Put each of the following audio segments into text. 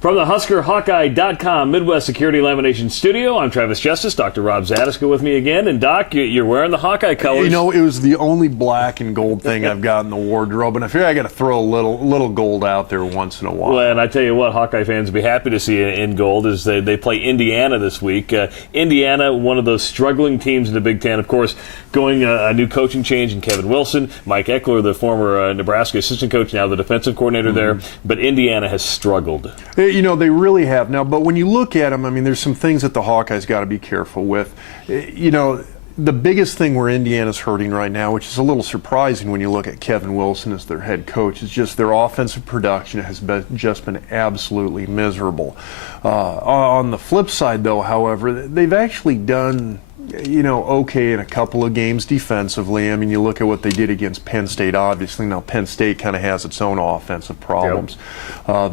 From the HuskerHawkeye.com Midwest Security Lamination Studio, I'm Travis Justice. Dr. Rob Zadiska with me again. And, Doc, you're wearing the Hawkeye colors. You know, it was the only black and gold thing I've got in the wardrobe, and I figure I got to throw a little gold out there once in a while. Well, and I tell you what, Hawkeye fans will be happy to see in gold as they play Indiana this week. Indiana, one of those struggling teams in the Big Ten, of course, going a new coaching change in Kevin Wilson. Mike Eckler, the former Nebraska assistant coach, now the defensive coordinator there. But Indiana has struggled. You know, they really have. Now, but when you look at them, I mean, there's some things that the Hawkeyes got to be careful with. You know, the biggest thing where Indiana's hurting right now, which is a little surprising when you look at Kevin Wilson as their head coach, is just their offensive production has just been absolutely miserable. On the flip side, though, however, they've actually done, you know, okay in a couple of games defensively. I mean, you look at what they did against Penn State, obviously. Now, Penn State kind of has its own offensive problems. Yep.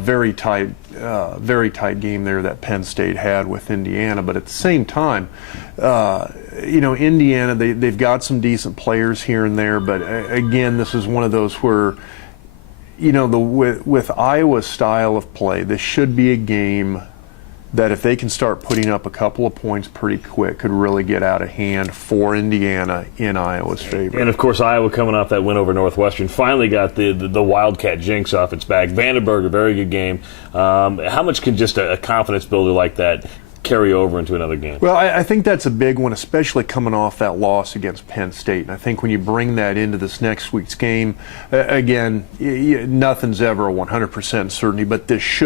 Very tight game there that Penn State had with Indiana. But at the same time, you know, Indiana, they've got some decent players here and there. But again, this is one of those where, you know, with Iowa's style of play, this should be a game that if they can start putting up a couple of points pretty quick, could really get out of hand for Indiana in Iowa's favor. And, of course, Iowa coming off that win over Northwestern finally got the Wildcat jinx off its back. Vandenberg, a very good game. How much can just a confidence builder like that carry over into another game? Well, I think that's a big one, especially coming off that loss against Penn State. And I think when you bring that into this next week's game, again, nothing's ever a 100% certainty, but this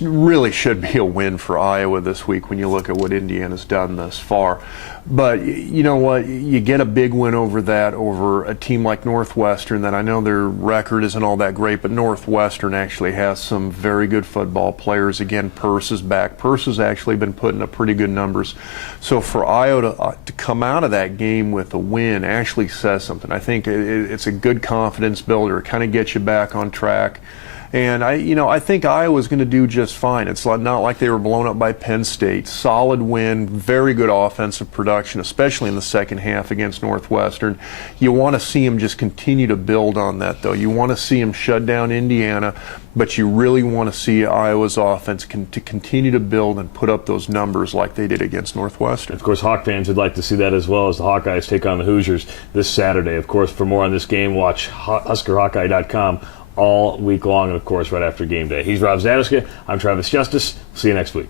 really should be a win for Iowa this week when you look at what Indiana's done thus far. But you know what? You get a big win over a team like Northwestern that I know their record isn't all that great, but Northwestern actually has some very good football players. Again, Purse is back. Purse has actually been putting up pretty good numbers. So for Iowa to come out of that game with a win actually says something. I think it's a good confidence builder. It kind of gets you back on track. And I think Iowa's going to do just fine. It's not like they were blown up by Penn State. Solid win, very good offensive production, especially in the second half against Northwestern. You want to see them just continue to build on that, though. You want to see them shut down Indiana, but you really want to see Iowa's offense to continue to build and put up those numbers like they did against Northwestern. Of course, Hawk fans would like to see that as well as the Hawkeyes take on the Hoosiers this Saturday. Of course, for more on this game, watch HuskerHawkeye.com all week long, and of course right after game day. He's Rob Zadiska. I'm Travis Justice. See you next week.